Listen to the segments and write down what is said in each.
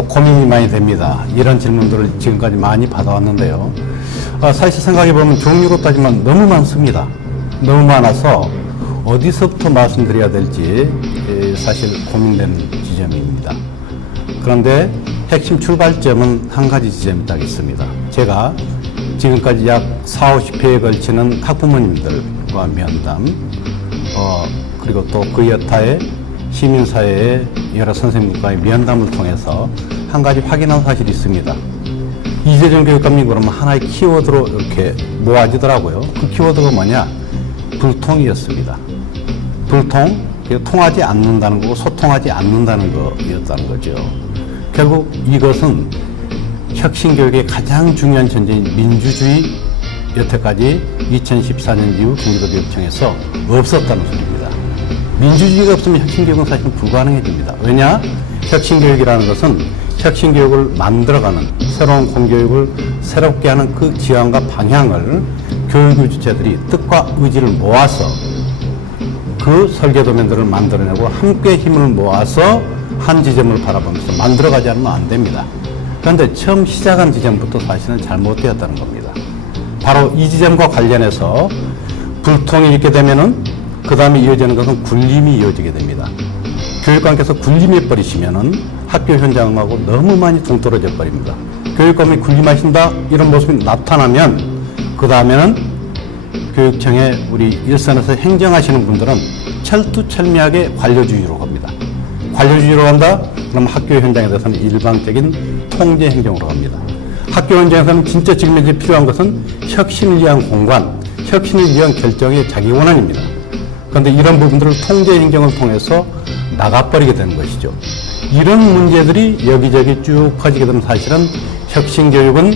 뭐 고민이 많이 됩니다. 이런 질문들을 지금까지 많이 받아왔는데요. 사실 생각해보면 종류로 따지면 너무 많습니다. 너무 많아서 어디서부터 말씀드려야 될지 사실 고민되는 지점입니다. 그런데 핵심 출발점은 한 가지 지점이 딱 있습니다. 제가 지금까지 약 40-50회에 걸치는 학부모님들과 면담, 그리고 또 그 여타의 시민사회의 여러 선생님과의 면담을 통해서 한 가지 확인한 사실이 있습니다. 이재정 교육감님 그러면 하나의 키워드로 이렇게 모아지더라고요. 그 키워드가 뭐냐? 불통이었습니다. 불통, 통하지 않는다는 거고 소통하지 않는다는 거였다는 거죠. 결국 이것은 혁신교육의 가장 중요한 전제인 민주주의 여태까지 2014년 이후 경기도교육청에서 없었다는 소리입니다. 민주주의가 없으면 혁신교육은 사실 불가능해집니다. 왜냐? 혁신교육이라는 것은 혁신교육을 만들어가는 새로운 공교육을 새롭게 하는 그 지향과 방향을 교육의 주체들이 뜻과 의지를 모아서 그 설계도면들을 만들어내고 함께 힘을 모아서 한 지점을 바라보면서 만들어가지 않으면 안 됩니다. 그런데 처음 시작한 지점부터 사실은 잘못되었다는 겁니다. 바로 이 지점과 관련해서 불통이 있게 되면은 그 다음에 이어지는 것은 굴림이 이어지게 됩니다. 교육관께서 굴림해 버리시면은 학교 현장하고 너무 많이 동떨어져 버립니다. 교육감이 굴림하신다 이런 모습이 나타나면 그 다음에는 교육청에 우리 일선에서 행정하시는 분들은 철두철미하게 관료주의로 갑니다. 관료주의로 간다? 그럼 학교 현장에 대해서는 일방적인 통제 행정으로 갑니다. 학교 현장에서는 진짜 지금 현재 필요한 것은 혁신을 위한 공간, 혁신을 위한 결정의 자기 원한입니다. 그런데 이런 부분들을 통제 행정을 통해서 나가버리게 되는 것이죠. 이런 문제들이 여기저기 쭉 퍼지게 되면 사실은 혁신교육은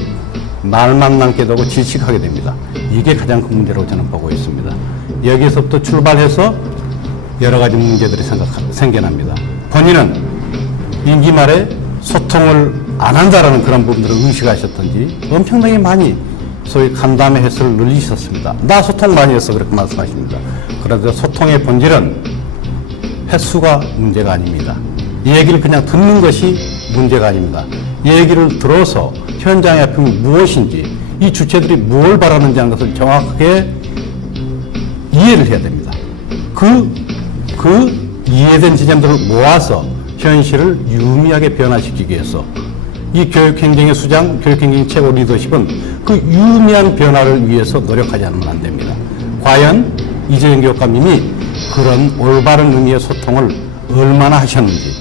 말만 남게 되고 질식하게 됩니다. 이게 가장 큰 문제라고 저는 보고 있습니다. 여기에서부터 출발해서 여러 가지 문제들이 생겨납니다. 본인은 임기 말에 소통을 안 한다라는 그런 부분들을 의식하셨던지 엄청나게 많이 소위 간담회 횟수를 늘리셨습니다. 나 소통 많이 했어 그렇게 말씀하십니다. 그런데 소통의 본질은 횟수가 문제가 아닙니다. 이 얘기를 그냥 듣는 것이 문제가 아닙니다. 이 얘기를 들어서 현장의 아픔이 무엇인지 이 주체들이 무엇을 바라는지 하는 것을 정확하게 이해를 해야 됩니다. 그 이해된 지점들을 모아서 현실을 유의미하게 변화시키기 위해서 이 교육행정의 수장, 교육행정 최고 리더십은 그 유의미한 변화를 위해서 노력하지 않으면 안 됩니다. 과연 이재정 교육감님이 그런 올바른 의미의 소통을 얼마나 하셨는지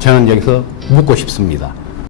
저는 여기서 묻고 싶습니다.